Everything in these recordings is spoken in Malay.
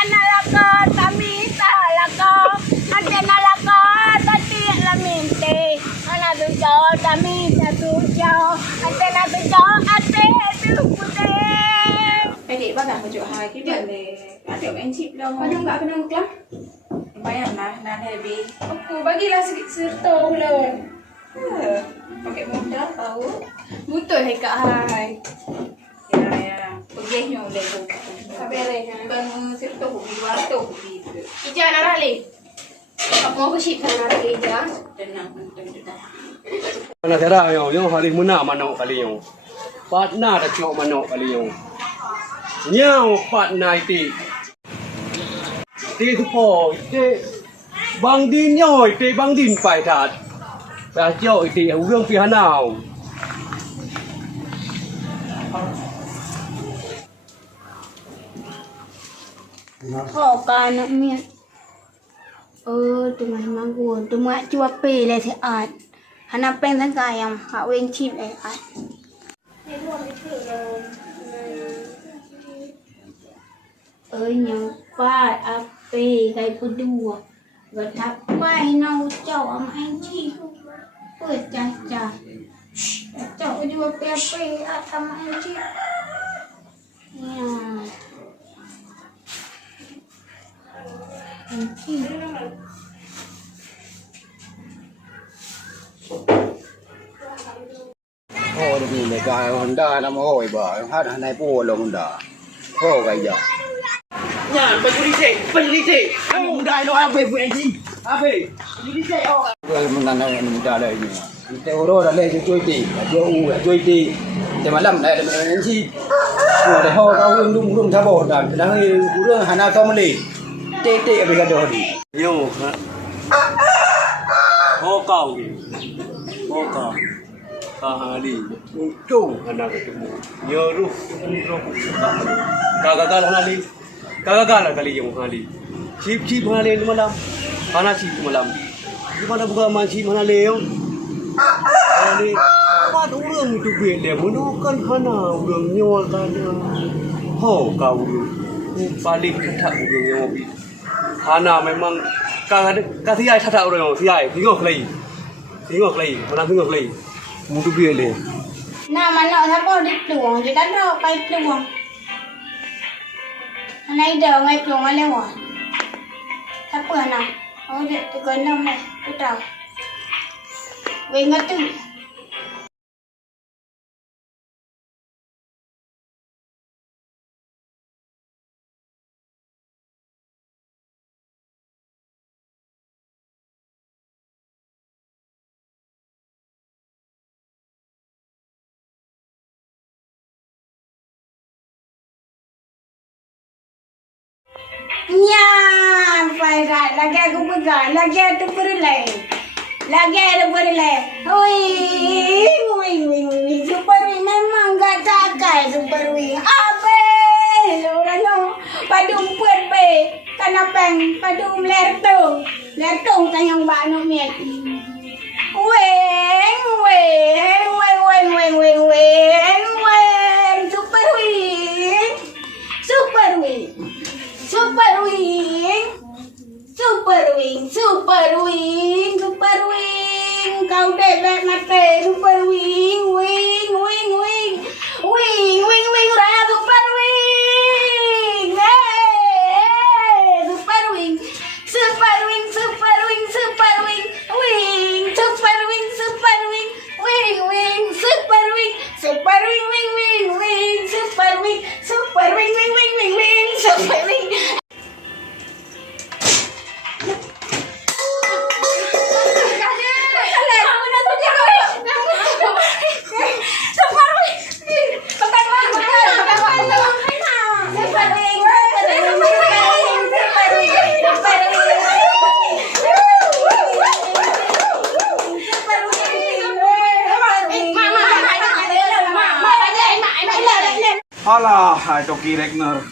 Analaka, tamita, laka, antena laka, tati laminte. Anadujo, tamita, tujo, antena tujo, ate, tupute. Cái gì bắt đầu phải chịu hai cái chuyện này đã tiểu anh chị đâu mà nhưng đã cái nâng lắm bay hẳn là heavy aku bagilah sedikit serta ulun pakai mudah tahu betul hai kak hai ya pergi nyong deh tu sampai leh kan serta hobi waktu hobi tu ija nak leh mau ke sip sana lagi ija tenang Mana cara yang hari mana mana kali yang partner dah cuma mana kali yang nhau partner ti tu po ti bang din nhau ti bang din phải thật và cho ti hương phía nào Kau kan nak miat. Tu mana gua, tu mana cua pe le seat. Hana pengทั้งกายยังหาเวงชีพเลยอ่ะยังป้าอาเป้ไก่ปูดูก็ทับไปเนาเจ้าเอามาชีพเปิดใจจ้ะเจ้าดูเป้เป้อาทำให้ชีพเนี่ยชีพThôi được nhìn cái Honda nó ngồi bờ hát này bùa là Honda thôi cái giờ nhà bây đi xe không đại nó ăn về về gì ăn về đi xe rồi mình làm ra đây theo đó là lên cho chui tỉ cho u là chui tỉ để mà làm này là mình chi rồi để ho cao hương đung đung tháo bột là nó hơi cú đương Hà Nam không lì tê tê bây giờ đồ đi yêu hô cầu kahali chung anak itu nyeruh kagak kali yang hali chip hali malam mana chip malam gimana buka manci mana leo hali pada orang itu beda menukan hana orang nyawa kan ho kau paling tak orang nyawa bi hana memang kagak siai tak orang siai tengok lagi mana tengok lagi Mutu biar le. Nah mana tak boleh dituang, jadi dah baik tuang. Anai dah baik tuang ada wah. Tak apa nak. Oh dia tu kena mai, tu tahu. Ingat tu. Nya, phải ra lagi aku pegang, lagi tu berlai. Ui, super wing memang gak cakai super wing. Abe, orang no, padum puat be, kana peng, padum lertung tayang ba no miet. Weng, super wing, kau debek mate, super wing, raya super wing, super wing. Alah, itu kirekner.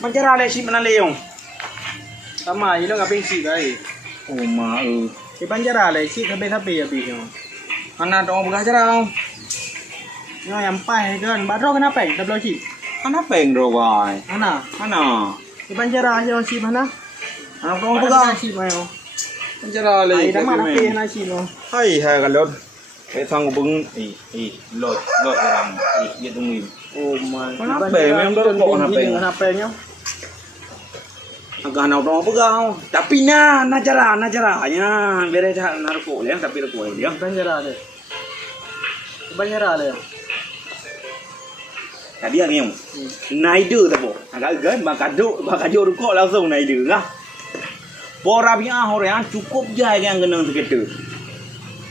Mencerah lesi mana leong? Sama, ini lo ngapain sih guys? Oh ma, di penjara lesi tapi ya bijo. Mana dong buka cerah? Nó em pai kan, bắt rồi cái nắp bánh, tập lo chị. Ana peng ro wai. Mana? Ana. Di Banjaran je orang si mana? Ana kong pegang. Si mai. Penjara le. Ai dah mana pe na si lo. Hai hai kan lon. Cái thằng của bưng lột làm dia tungguin. Oh my. Kenapa memang dorong kok Kenapa nya? Agak nak orang pegang. Tapi na caranya biar dia narko dia tapi narko dia. Banjaran le. Banjaran le. Tadi yang naidu tak bo. Agak gan bakado rokok langsung naidu lah. Pora biar orang cukup je yang kena segitu.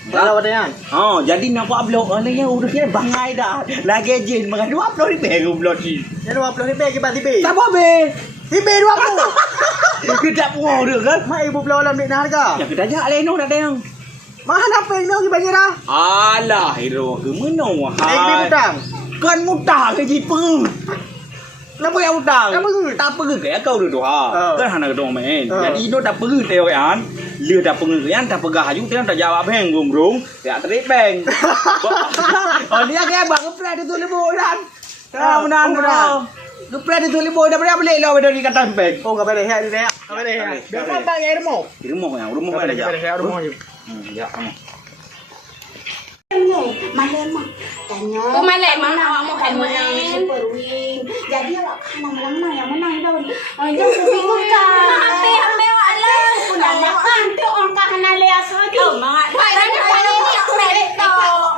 Kalau ada yang. Oh, jadi nampak upload ni yang udah kira bangai dah. Lagi jin makan dua upload ni beg upload ni. Ya 20 ni pe ke ba tibe. Tak apa be. Tibe 20. Kita puas dia kan. Mai ibu belau dalam duit harga. Ya kita ajak leno dah yang. Mana pe ni ke Banjaran? Alah, hero ke mana wahai. Ai hutang. Kan mutah ke jipu. Kenapa yang hutang? Tak pergi. Tak pergi ke kau tu ha. Kan hana ke dong main. Ha. Jadi ino tak pergi teo kan. Lia tak pergi kan tak pegah haju teo tak jawab heng gumrung. Tak terik beng. Oh dia ke bang ngeplan tu lebo dan. Menan. Ngeplan tu lebo dah boleh lo dari kata beng. Oh, enggak boleh ya ni ya. Enggak boleh ya. Biar apa ya rumah. Rumah yang rumah Enggak ada boleh je. ya rumah je. Ya, kamu. Malam tanya. Kau malam awak mau kan Super wing. Jadi awak kan menang yang menang dah. Jangan bingung kan. Ambil awak lah. Nak makan tu orang kan le asal tu. Oh, mak. Kali ni aku balik tu.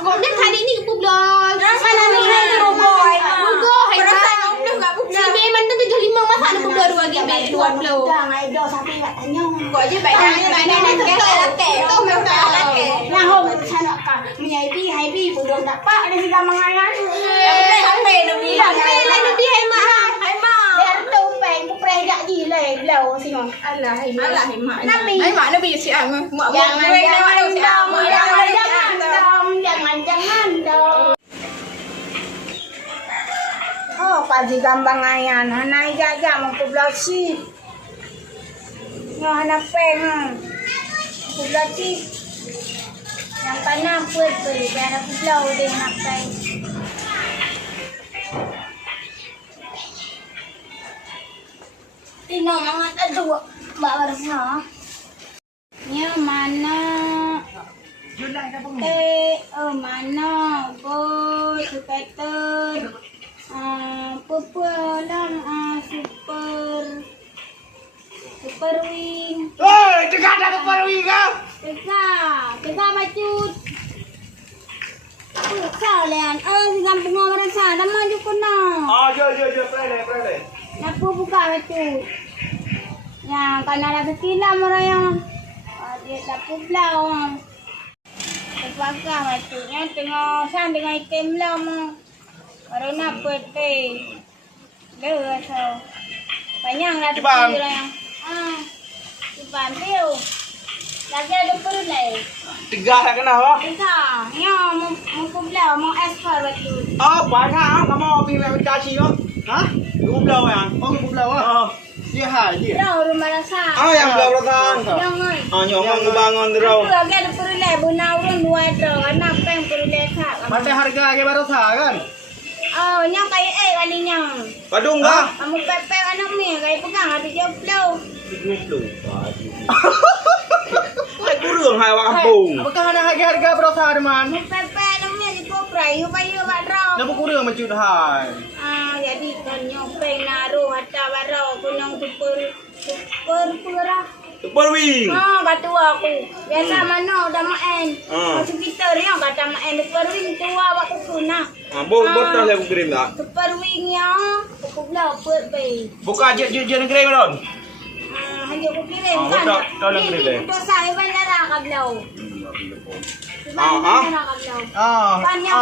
Kau kali ni publik. Mana ni hai roboi. Bugo, hai dah publik enggak publik. Si B mana 75 masa ada publik 2 GB 20. Jangan ai dah sampai awak tanya. Kau je baik dah ni tu late. Tu memang late. Yang hom sana kan. Menyaiki hai bi belum dapat ada sila mengayan. HP ni. HP lah ni hai mak. Hai mak. Biar tu peng ku pre dak ji le lau sino. Alah, hai mak. Nabi. Hai mak Nabi si am. Mak Jangan dong. Oh, pagi gambang ayan. Hanai jaja mau ke belah si. Yang anak peng. Ke belah si. Yang tanah pun tu. Biar aku belah dia nak peng. Tino mangat ada mbak Warsa. Nya mana? Mana? Go skater. Pepelang super wing. Oi, dekat dah super wing kau. Tega bacut. Salian, dengan bunga merasa nama juga na. Jo, play. Napu buka bacut. Yang kan ada ketilam orang yang dia napu belau. Terpakai bacutnya tengah san dengan item belau mah. Baru nak putih. Dah so. Banyak lah tu yang. Dibantu. Lagi ada perut lagi. 3 dah kena apa? Tiga. Ya, mau belau, mau ekspor batu. Oh, banyak kamu pergi minta si lo. Ha? Lu belau yang. Oh, ibu belau ah. Dia ha, dia. Belau rumah rasa. Yang belau rotang. Jangan. Nyong bangun terus. Lagi ada perut lagi. Buna urun 2 dro. Anak peng perut lagi kak. Mata harga ke baru sah kan? Oh, nyang kayak kalinya. Padung kah? Kamu pepek anak mi, kayak pegang hati jauh belau. Hai kurang hai orang kampung. Apakah ada harga baru sah teman? Pepek anak mi di koprai, upaya kat dro. Kenapa kurang macam tu hai? Jadi kan nyopeng naruh hatta barau kunang super purah. Super wing. Kata aku. Biasa mana dah main. Macam kita yang kata main super wing tua waktu sunah. Botol aku kirim tak? Super wingnya aku belau put bay. Buka je negeri Melon. Hanya aku kirim kan. Tolong kirim deh. Itu saya bandara ka belau. Bandara ka belau.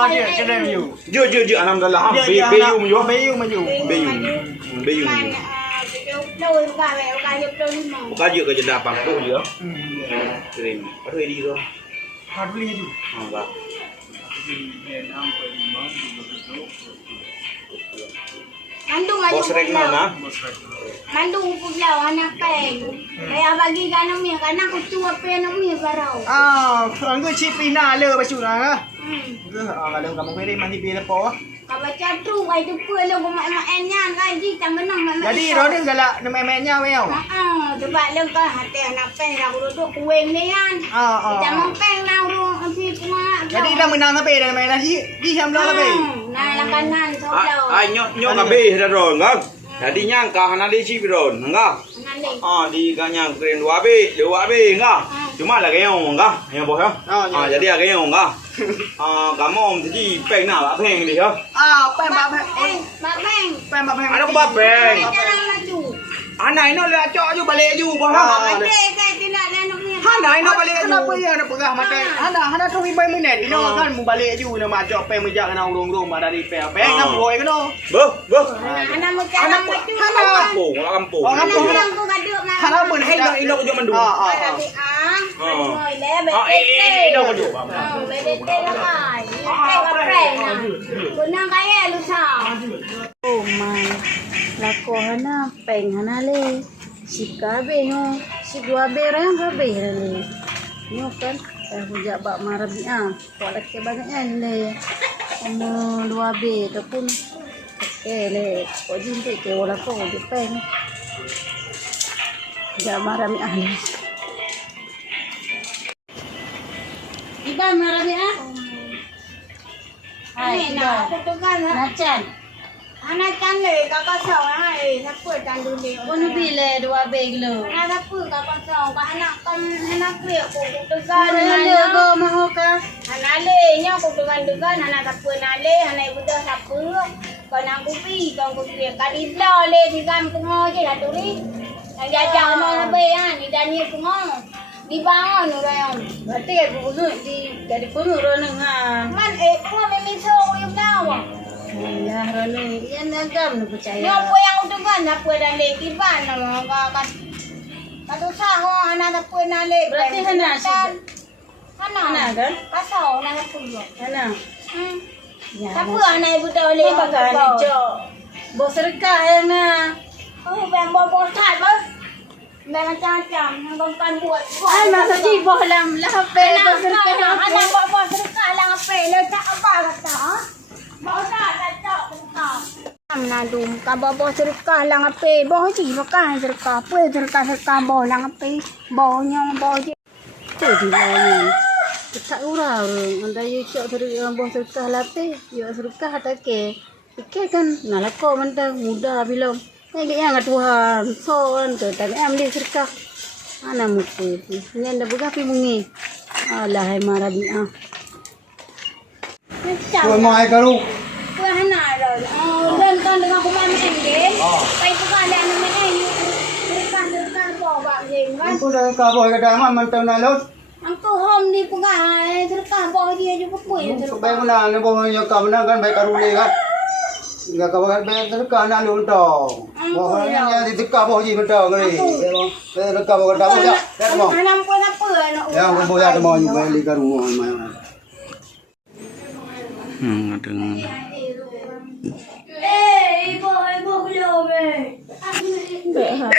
Dia kena view. Je alhamdulillah. Bayu maju. Bayu. Belau buka bay, buka je belau lima. Buka je ke jeda pangku je. Kirim. Aduh ini tu. Har beli tu. Enggak. Mandung aja Bos rek mana? Mandung belau anak peng. Saya bagi kan mi, karena aku tua pe anak mi barau. Anggo chip ina le bacu lah. Ke kalau kamu beri mandi bila po. Kalau catu ai tu pun lo mak nya kan ji tak menang mak. Jadi ro dia galak nemenya weo. Sebab lo kan hati anak peng dah duduk kuing ni kan. Kita mau peng dah urung api cuma. Jadi dah menang tapi dah main nasi. Di jam dah lebih. Nah lang kanan soblao. Nhok kabe rồi ngang. Jadi nyang ka hana đi chi rồi ngang. Nanti. Đi ka nyang kren wa be ngang. Cuma là cái ông ngang, hiểu không? Jadi là cái ông ngang. Cảm ơn thì gì bèn nào bả phèn đi không? Peng bap. Bap peng. Peng bap. Anh không bắp phèn. Jangan maju. Anh này nó là cho you balik you po ha. Ada kai tidak ada nak ni. Han này nó balik kenapa ya nak pegah mata. Han tu ibai minit. Ino kan mu balik you nama jok peng mejak kena urung-urung pada di peng. Peng nak boy kena. Bơ. Anak macam anak maju. Kampung, lah kampung. Anak tu gaduh nak. Han apa Hay là ino cho mình đủ. Tapi rồi lẽ bê tê. Đâu có đủ. Bê tê là phải. Tê có preng nè. Bữa nay cái em lu sao? Oh my. Lako hana peng hana le. Sika be no. Si dua be rang ka be le. Nyo kan hujak bak marabi Kuala ke banyaknya le. Dua be ataupun le. Ko jinte ke wala ko je peng. Hujak marabi le. Iba marami Ay, na, tutugan ha. Nacan. Nacan le, kakasau ay, napu tan dulu. Kono bile dua beglo. Napu kakasau, ka anak kan anak kriya ko tutugan. Nale go maho ka. Nale nya ko tutugan anak tapu nale, anak buda sapu. Kana kupi, kan kupi kadidla le di kan ko je la turi. Yang jajang no be ni dani ko dibangun orang berarti guru di jadi guru nengah man kau memang so yang tahu ya rono yang agam nu percaya nyopo yang udah kan apa dan lagi ban nama kan kata saho anak apa nale berarti hana sih hana kan pasal anak punya hana tapi anak ibu dah boleh pakai bos rekah yang na bos tat bos macam-macam yang kan buat. Masa ji bohlam lah pe serkah. Anak bawa serkah lah pe le tak apa kata. Bawa tak kata. Menadum ka bawa serkah lah pe. Bawa ji pakai serkah. Pe serkah bawa lah pe. Bawanya bawa je. Tu dia. Tak urang anda ye cak bawa serkah lah pe. Yo serkah tak ke. Ikut kan nalako mentang muda bilang. Lagi yang Tuhan, soan tu tak am di serkah. Ana muku, ni anda buka pi bungi. Alah hai marabi Tôi mai cả luôn. Kue hana rồi. Lên con dengan aku mami ende. Pai buka dan mana ni. Serkah bawa bak jeng kan. Tôi đã cả rồi cái đám mà tao này lớn. Ang tu hom ni buka serkah bawa dia juga pui. Bay mana ni bohong yang kau mana kan bay karuni kan. Enggak kau kan bay terus kan lu dong. Bohongnya di dekat bohong ji betul kali. Bay dekat bohong dah boleh. Dah mau. Anam pun apa nak. Ya boleh ada mau bay li karuni mai. Dengan ibu belum